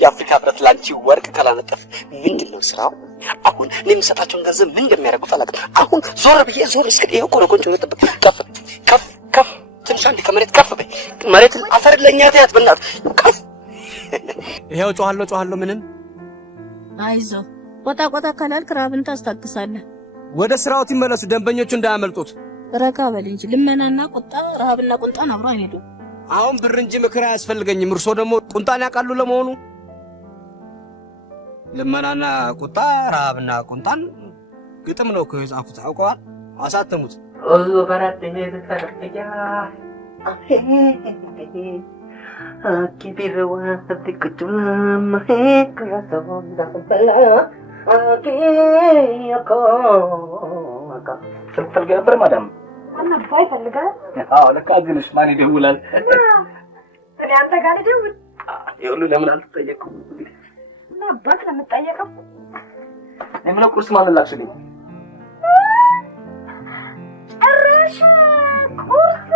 የአፍሪካ ህብረት ላንቺ ወርቅ ካላነጠፍ ምንድነው ስራው? አሁን ለምሰጣቸውን ገንዘብ ምን እንደሚያደርጉት አላውቅም። አሁን ዞር ብዬ ዞር እስከ ይሄው እኮ ነው ቆንጆ ነው። ጠብቅ ከፍ ከፍ ከፍ ትንሽ አንዴ ከመሬት ከፍ በይ። መሬት አፈር ለኛ ታያት በእናት ከፍ ይሄው ጮሃለሁ ምንም አይዞ ቆጣ ቆጣ ካላልክ ራብን ታስታግሳለህ። ወደ ስራው ይመለሱ፣ ደንበኞቹ እንዳያመልጡት። ረጋ በል እንጂ ልመናና ቁጣ ረሃብና ቁንጣን አብሮ አይሄዱ። አሁን ብር እንጂ ምክር አያስፈልገኝም። እርሶ ደግሞ ቁንጣን ያውቃሉ ለመሆኑ? ልመናና ቁጣ ረሃብና ቁንጣን ግጥም ነው እኮ የጻፉት። አውቀዋል፣ አሳተሙት። ኦዞ በራተኛ ተፈረቀያ አኪቢረዋ ተከቱላ ማሄክራቶን ዳፈላ አኪያኮ ተፈልገበር ማዳም እና ባይ ፈልጋ አዎ ለካ ግንሽ ማን ይደውላል? እኔ አንተ ጋር ደውል ይሁሉ ለምን አልተጠየቅኩም? እና ባክ ለምትጠየቀው ለምን ቁርስ ማለት ላክሽልኝ? አረሽ ቁርስ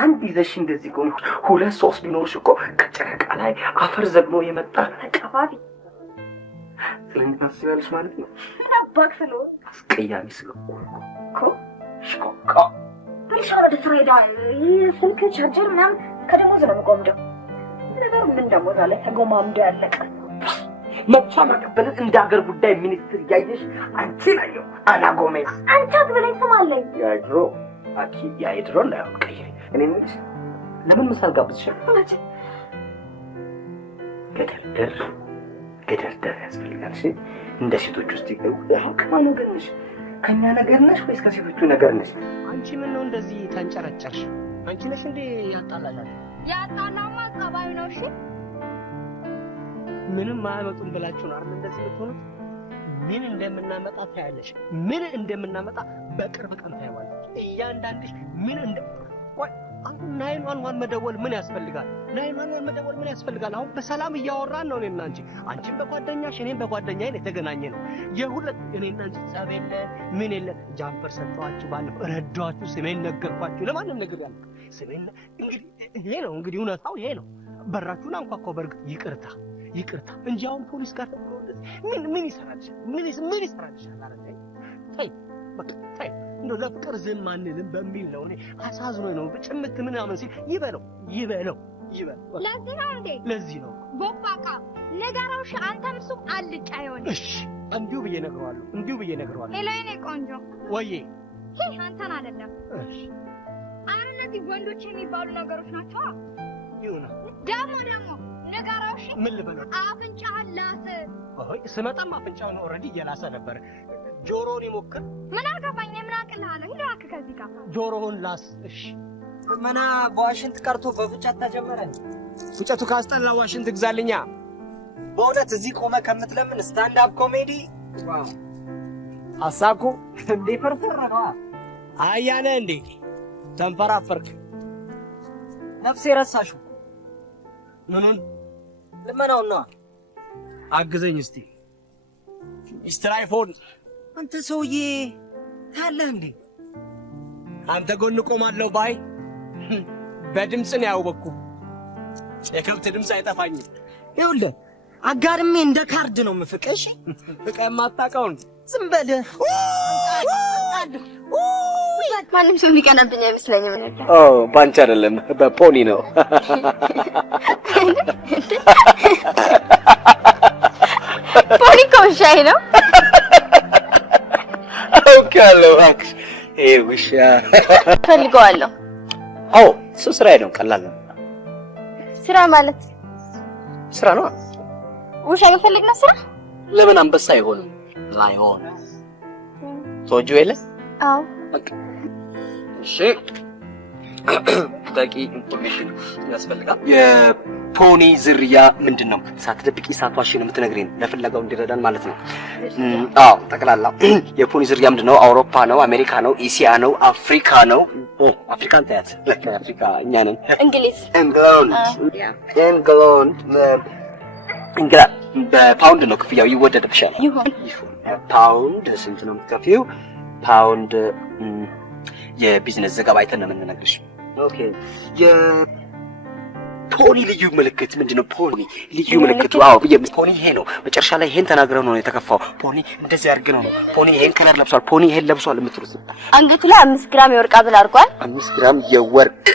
አንድ ይዘሽ እንደዚህ ቆም ሁለት ሶስት ቢኖርሽ እኮ ከጨረቃ ላይ አፈር ዘግኖ የመጣ ተቀባቢ ስለምን ታስቢያለሽ ማለት ነው? ባክ ስለው አስቀያሚ ስለሆንኩ ሽኮካ ትንሽ ወደ ስራ ሄዳ ስልክ ቻርጀር ምናምን ከደሞዝ ነው የምቆምደው። ነገር ምን ደሞዝ አለ ተጎማምዶ ያለቀ መጥፋ ማቀበልን እንደ ሀገር ጉዳይ ሚኒስትር ያየሽ አንቺ ላይ አና ጎሜዝ አንቺ አትበለኝ ስማለኝ ያድሮ አኪ ያድሮ ነው ቀይሪ እኔ ምን ለምን መሳል ጋብዝሻል? ገደርደር ያስፈልጋል። እሺ እንደ ሴቶች ውስጥ ይገው ከማን ነገር ነሽ? ከኛ ነገር ነሽ ወይስ ከሴቶቹ ነገር ነሽ? አንቺ ምን ነው እንደዚህ ተንጨረጨርሽ? አንቺ ነሽ እንዴ ያጣላላል? ያጣላማ ጸባዩ ነው። እሺ ምንም ማያመጡን ብላችሁ ነው አይደል እንደዚህ የምትሆኑት? ምን እንደምናመጣ ታያለሽ። ምን እንደምናመጣ በቅርብ ቀን ታያለሽ። እያንዳንድሽ ምን እንደ ወይ አሁን 911 መደወል ምን ያስፈልጋል? 911 መደወል ምን ያስፈልጋል? አሁን በሰላም እያወራን ነው እኔና አንቺ። አንቺም በጓደኛሽ እኔም በጓደኛዬ የተገናኘ ነው። የሁለት እኔና አንቺ ጸብ የለ ምን የለ። ጃምፐር ሰጠኋችሁ፣ ባለፈው ረዳኋችሁ፣ ስሜን ነገርኳችሁ። ለማንም ነገር ያለ ስሜን እንግዲህ ይሄ ነው እንግዲህ እውነታው ይሄ ነው። በራችሁን አንኳኳው። በርግጥ ይቅርታ እንጂ አሁን ፖሊስ ጋር ምን ይሰራልሽ? ምን ይሰራልሽ? አላረጋኝ ታይ በቃ ታይ እንደው ለፍቅር ዝም አንልም በሚል ነው። እኔ አሳዝኖኝ ነው ጭምት ምናምን ሲል ይበለው ለዚህ ነው ቦባቃ ነገራውሽ አንተም ሱቅ አልጫ ይሆን። እሺ እንዲሁ ብዬ ነግረዋለሁ። ሄሎይኔ ቆንጆ ወዬ አንተን አይደለም። እሺ አሁን እነዚህ ወንዶች የሚባሉ ነገሮች ናቸው። ይሁን ደግሞ ነገራውሽ ምን ልበለው? አፍንጫ አላስ አይ ስመጣም አፍንጫውን ኦሬዲ እየላሰ ነበር። ጆሮን ይሞክር። ምን አገባኝ? ምን አቅልሃለሁ? ሂድ ከዚህ ጋር ጆሮውን ላስ። እሺ መና በዋሽንት ቀርቶ በፉጨት ተጀመረ። ፉጨቱ ካስጠላ ዋሽንት ግዛልኛ። በእውነት እዚህ ቆመ ከምትለምን ስታንድ አፕ ኮሜዲ አሳኩ እንዴ ፈርፈራ ነው። አያነ እንዴ ተንፈራፈርክ። ነፍሴ ረሳሽው። ምኑን? ልመናው ነው። አግዘኝ እስቲ ሚስተር አይፎን። አንተ ሰውዬ ታለህ እንዴ? አንተ ጎን ቆማለሁ ባይ በድምጽ ነው ያወቅኩ። የከብት ድምጽ አይጠፋኝም። ይኸውልህ አጋርሜ እንደ ካርድ ነው የምፍቅሽ። ፍቅህ የማታውቀውን ዝም በል። ማንም ሰው የሚቀናብኝ አይመስለኝም ነበር። ባንቺ አይደለም በፖኒ ነው። ፖኒ ኮሻይ ነው። አውቃለሁ እባክሽ። ይሄ ውሻ ፈልገዋለሁ። አዎ እሱ ስራዬ ነው። ቀላል ነው። ስራ ማለት ስራ ነው። ውሻ የፈልግ ነው ስራ። ለምን አንበሳ አይሆንም? ላይሆን ቶጆ የለ። አዎ በቃ እሺ። በቂ ኢንፎርሜሽን ያስፈልጋል። የፖኒ ዝርያ ምንድነው? ሳትደብቂ ሳትዋሽ ነው የምትነግሪን፣ ለፍለጋው እንዲረዳን ማለት ነው። አዎ ጠቅላላ የፖኒ ዝርያ ምንድነው? አውሮፓ ነው? አሜሪካ ነው? ኤሲያ ነው? አፍሪካ ነው? አፍሪካን ታያት። አፍሪካ እኛ ነን። እንግሊዝ እንግላ በፓውንድ ነው ክፍያው። ይወደድብሻል። ይሁን ፓውንድ ስንት ነው የምትከፊው? ፓውንድ የቢዝነስ ዘገባ አይተን ነው የምንነግርሽ። ኦኬ ፖኒ ልዩ ምልክት ምንድነው? ፖኒ ልዩ ምልክቱ አዎ ፖኒ ይሄ ነው። መጨረሻ ላይ ይሄን ተናግረው ነው የተከፋው። ፖኒ እንደዚህ አድርገው ነው ፖኒ ይሄን ከለር ለብሷል፣ ፖኒ ይሄን ለብሷል የምትሉት። አንገቱ ላይ 5 ግራም የወርቅ ሐብል አድርጓል። 5 ግራም የወርቅ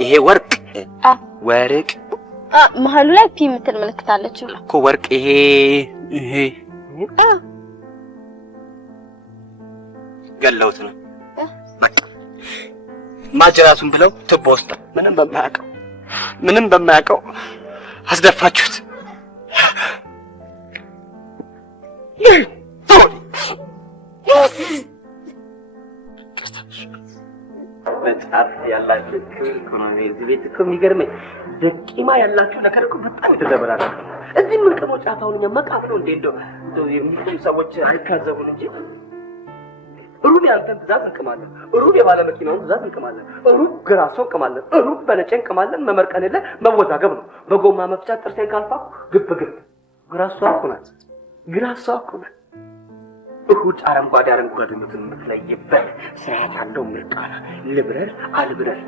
ይሄ ወርቅ ወርቅ መሀሉ ላይ ፒ የምትል ምልክት አለችው እኮ ወርቅ ይሄ ገለውት ነው በቃ ማጅራቱን ብለው ትቦ ውስጥ ምንም በማያውቀው አስደፋችሁት። በጣም ያላችሁ ኢኮኖሚ ቤት እኮ የሚገርመኝ ደቂማ ያላችሁ ነገር እኮ በጣም ተደበራራችሁ። እዚህ ምን ቀሞ ጫታውኛ መቃብሎ እንደው የሚሉ ሰዎች አይካዘቡን እንጂ ሩብ ያንተን ትእዛዝ እንቅማለን፣ ሩብ የባለ መኪናውን ትእዛዝ እንቅማለን፣ ሩብ ግራሶ እንቅማለን፣ ሩብ በነጭ እንቅማለን። መመርቀን የለ መወዛገብ ነው። በጎማ መፍቻ ጥርሴን ካልፋኩ ግብ ግራሶ አኩናት እሁድ አረንጓዴ የምትለይበት ስርዓት ያለው ምርቃና ልብረር አልብረር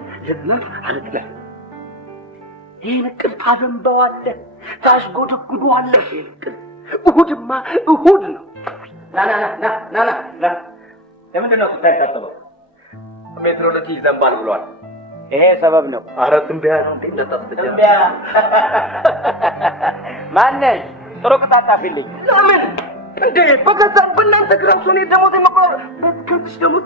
ይህን ቅል ታደንበዋለህ፣ ታሽጎድጉደዋለህ። ይህን ቅል እሁድማ እሁድ ነው። ና ለምንድን ነው የምታቃጥለው? ሜትሮሎጂ ይዘንባል ብሏል። ይሄ ሰበብ ነው። ኧረ ትንበያ ነው እንዴ? ትንበያ ማነህ? ጥሩ ቅጣት ጣፊልኝ። ለምን እንዴ? በከዛን በእናንተ ግራሱ እኔ ደሞዝ የመቆር በትክክልሽ ደሞዝ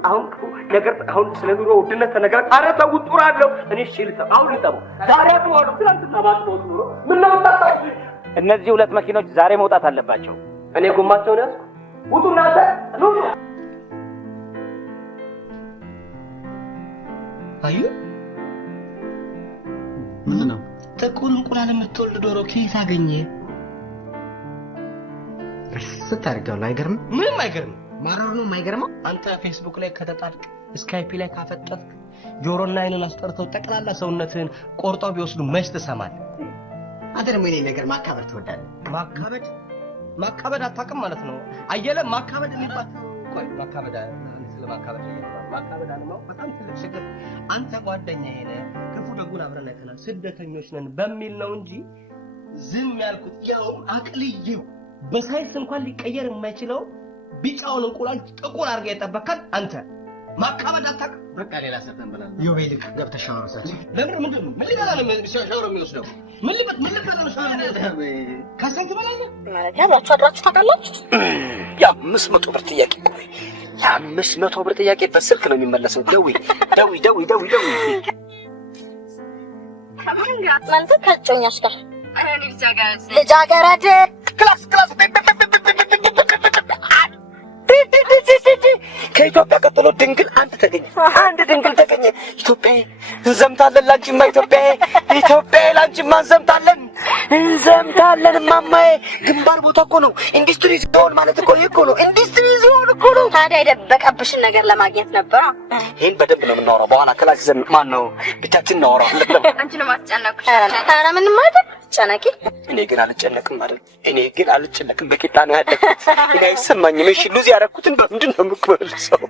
አሁን ስለ ኑሮ ውድነት ተነገረ። ኧረ ተው ጡራለሁ እኔ ሽልተው አሁን ልጠሩ ዛሬ አጥዋሉ ትናንትና ባጥወስ ኑሮ ምን ነው ታጣው? እነዚህ 2 መኪኖች ዛሬ መውጣት አለባቸው። እኔ ጎማቸውን ያዝኩ። ውጡና ኑ አዩ ምን ነው ጥቁር እንቁላል የምትወልድ ዶሮ ከየት አገኘ? ስታርጋው አይገርም? ምንም አይገርም። ማረር ነው የማይገርመው። አንተ ፌስቡክ ላይ ከተጣልክ ስካይፕ ላይ ካፈጠጥክ ጆሮና አይንን አስጠርተው ጠቅላላ ሰውነትህን ቆርጠው ቢወስዱ መች ትሰማለህ? አንተ ደግሞ የኔ ነገር ማካበድ ትወዳለህ። ማካበድ አታውቅም ማለት ነው። አየለ ማካበድ የሚባል ቆይ ማካበድ አለማው በጣም ትልቅ ችግር። አንተ ጓደኛዬ ነህ፣ ክፉ ደጉን አብረን አይተናል፣ ስደተኞች ነን በሚል ነው እንጂ ዝም ያልኩት። ያው አቅልዬው በሳይንስ እንኳን ሊቀየር የማይችለው ቢጫውን እንቁላል ጥቁር አድርገህ የጠበካት አንተ ማካበድ አታውቅም። በቃ ሌላ ሰርተን ብለን ዮቤል ገብተህ ሻወር ወሰድ። ለምን ምንድን ነው ምን ሊበላ ነው ሻወር የሚወስደው? ምን ሊበላ ነው ሻወር የሚወስደው? ከሰንት በላለህ ማለት ያላችሁ አድራችሁ ታውቃላችሁ? ያ 500 ብር ጥያቄ የ500 ብር ጥያቄ በስልክ ነው የሚመለሰው። ደውይ ከማን ጋር ማለት ከጮኛሽ ጋር ልጃገረድ ክላስ ከኢትዮጵያ ቀጥሎ ድንግል አንድ ድንግል ተገኘ። ኢትዮጵያዬ እንዘምታለን ላንቺማ፣ ኢትዮጵያዬ ላንቺማ እንዘምታለን ማማዬ። ግንባር ቦታ እኮ ነው ኢንዱስትሪ ዞን ማለት እኮ ነው። ኢንዱስትሪ ዞን እኮ ነው። ታዲያ የደበቀብሽን ነገር ለማግኘት ነበር። ይሄን በደንብ ነው የምናወራው። በኋላ ክላስ ዘን ማን ነው ብቻችን እናወራለን። አንቺ ነው ማስጨነቅሽ። ታዲያ ምን ማለት ጨነቂ? እኔ ግን አልጨነቅም። በቂጣ ነው ያደኩት። እኔ አይሰማኝም። እሺ ሉዚ ያደረኩትን በምንድን ነው የምትመልሰው?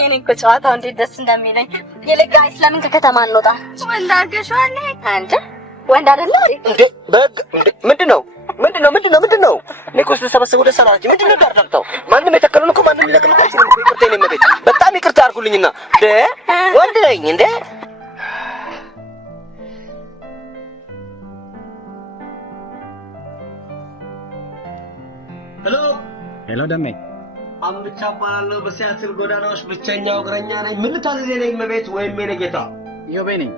እኔ እኮ ጨዋታው እንዴት ደስ እንደሚለኝ። ይልቅ ስለምን ከከተማ እንወጣ? ወንድ አድርገሽዋል አንተ። ወንድ አይደለ እንዴ? በግ ምንድን ነው? እኔ እኮ ተሰበሰቡ ደስ አላችሁ። ምንድን ነው ዳርዳርታው? ማንም የተከለለ እኮ ማንም ሊለቅልኝ አይችልም። ይቅርታ ነው የምልህ። በጣም ይቅርታ አድርጉልኝና ወንድ ነኝ እንዴ? ሄሎ ደሜ አምብቻ ባላለው በሲያትል ጎዳናዎች ብቸኛው እግረኛ ነኝ። ምን ልታዘዝ የኔ መቤት ወይም የኔ ጌታ? ኢዮቤ ነኝ።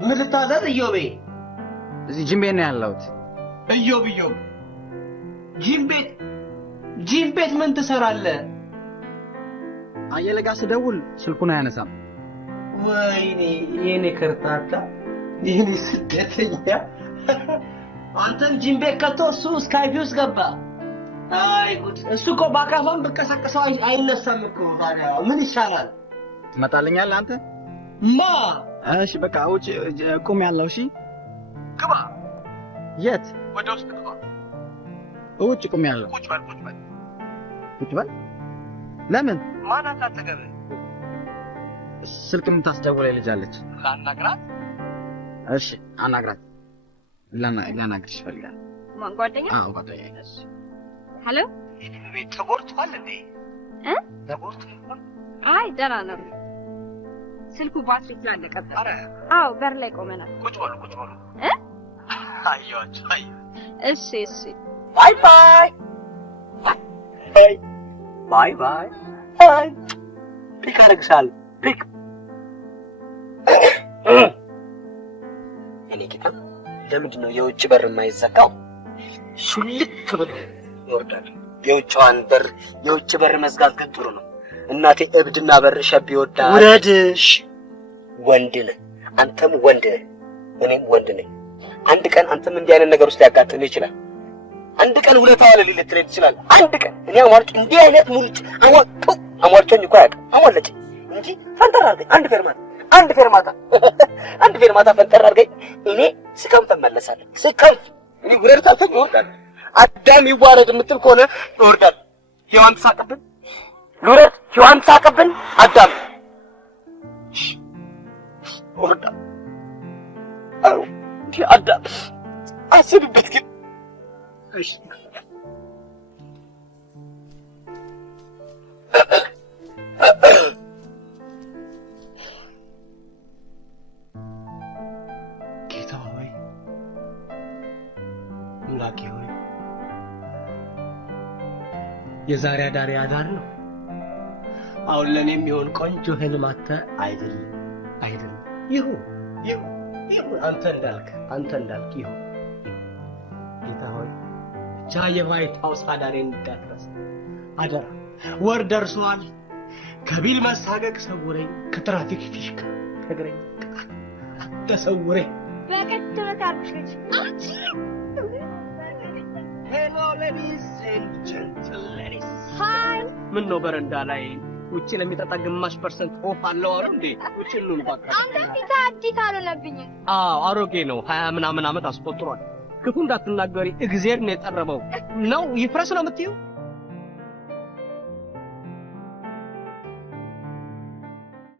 ምን ልታዘዝ? ኢዮቤ እዚህ ጂም ቤት ነው ያለሁት። ኢዮብ ጂም ቤት ምን ትሰራለህ? አየለ ጋር ስደውል ስልኩን አያነሳም። ወይኔ የኔ ከርታታ፣ የኔ ስደተኛ። አንተም ጂም ቤት ከቶ እሱ ስካይፕ ውስጥ ገባ። አይ ጉድ! እሱ እኮ ባካፋም በቀሰቀሰው አይነሳም እኮ። ታዲያ ምን ይሻላል? ትመጣልኛለህ አንተ? ማ? እሺ በቃ ውጭ ቁም ያለው። እሺ ግባ። የት? ወደ ውስጥ ግባ። ውጭ ቁም ያለው። ቁጭ በል። ለምን? ማን አታጠገብ? ስልክ የምታስደውለኝ ልጅ አለች። ላናግራት? እሺ አናግራት። ላናግርሽ እፈልጋለሁ። ማን ጓደኛ? አዎ ጓደኛዬ። ሄሎ ቤት ተጎድቷል እንዴ? ተጎድቷል? አይ ደህና ነው። ስልኩ ባትሪ ስላለቀበት። ኧረ አዎ በር ላይ ቆመናል። ቁጭ በሉ። አየኋቸው። እሺ ባይ ባይ ባይ ባይ። ፒክ አደርግሻለሁ። ፒክ እኔ ጌታ ለምንድን ነው የውጭ በር የማይዘጋው? ሹልክ ብሎ ይወርዳል። የውጭ በር መዝጋት ግን ጥሩ ነው። እናቴ እብድና በር ሸብ ይወዳል። ውረድሽ። ወንድ ነህ አንተም ወንድ ነህ እኔም ወንድ ነኝ። አንድ ቀን አንተም እንዲህ አይነት ነገር ውስጥ ሊያጋጥምህ ይችላል። አንድ ቀን ሁለታ ዋለ ልትለኝ ትችላለህ። አንድ ቀን እኔ አሟልጭ እንዲህ አይነት ሙልጭ አሟልጮኝ እኮ አያውቅም። አሟልጭ እንጂ ፈንጠር አድርገኝ አንድ ፌርማታ ፈንጠር አድርገኝ። እኔ ስከንፍ እመለሳለሁ። ስከንፍ እኔ ውረድ ካልከኝ እወርዳለሁ። አዳም ይዋረድ የምትል ከሆነ እወርዳለሁ። ሔዋን ትሳቅብን ልውረድ። ሔዋን ትሳቅብን አዳም እወርዳለሁ። አዎ እንዲህ አዳም አስብበት ግን እሺ ጌታ ሆይ አምላኬ ሆይ የዛሬ አዳር ነው። አሁን ለኔ የሚሆን ቆንጆ ህልም አይደለም። ይሁን አንተ እንዳልክ ይሁን። ጌታ ሆይ ብቻ የዋይት ሃውስ አዳሬን እንዳትረሳ አደራ። ወር ደርሷል። ከቢል መሳቀቅ ሰውረኝ፣ ከትራፊክ ፊሽካ ከእግረኛ ተሰውረኝ። በቀደመ ታርክሽ ሄሎ ሌዲስ ኤንድ ጀንትልስ ሃይ ምን ነው በረንዳ ላይ ውጪ ለሚጠጣ ግማሽ % ኦፍ አለው አይደል እንዴ? ውጪ ነው ባካ። አንተ ፊት አዲስ አልሆነብኝም። አዎ አሮጌ ነው። 20 ምናምን ዓመት አስቆጥሯል። ክፉ እንዳትናገሪ። እግዚአብሔር ነው የጠረበው ነው ይፍረስ ነው የምትይው?